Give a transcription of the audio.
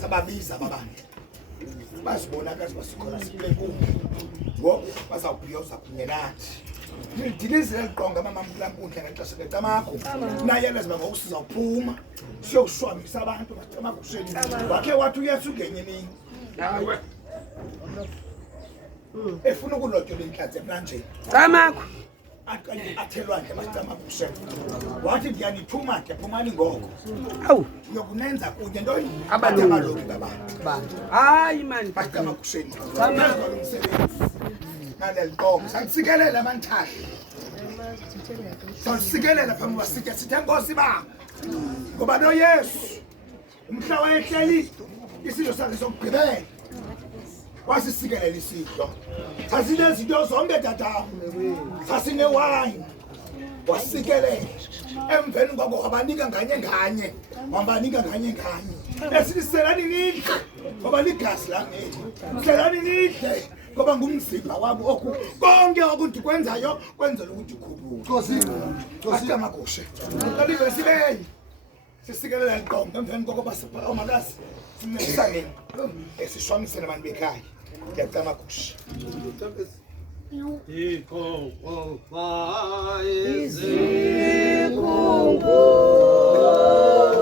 sababiza babandi basibona kazi basikhona siplekude ngoku bazawubhiyoza kunye nathi nidilizile liqonga mama mplankundla ngexesha letamakho naye laziba ngoku sizawuphuma siyokushwamisa abantu basemagusheni wakhe wathi uyesu ngenye imini efuna ukulotyolwa inhlanzi emlanjeni Tamakho. athelwandle basemagusheni wathi ndiyanithuma ke phumani ngoko Awu. uyokunenza kunye ntoyi Abalungu. babantu Hayi man. basemagusheni umsebenzi naleliqonga sangisikelela amanthahla sangisikelela phambi basitya sithe nkosi ba ngoba noyesu umhla wayehleli isidlo sakhe sokugqibela wasisikelela isidlo sasinezinto zonke tatamu sasinewayini wasikelela emveni kwako wabanika nganye wabanika nganye esithi selani nidle ngoba ligazi lami selani nidle ngoba ngumzimba wabo oku konke okundikwenzayo kwenzela ukuthi ukhuluke amagushe lalive sibeyi sisikelela liqonga emveni kokuba omakazi sinesaneni esishwamisele abantu bekhaya ndiyacama amagushe Izikhumbuzo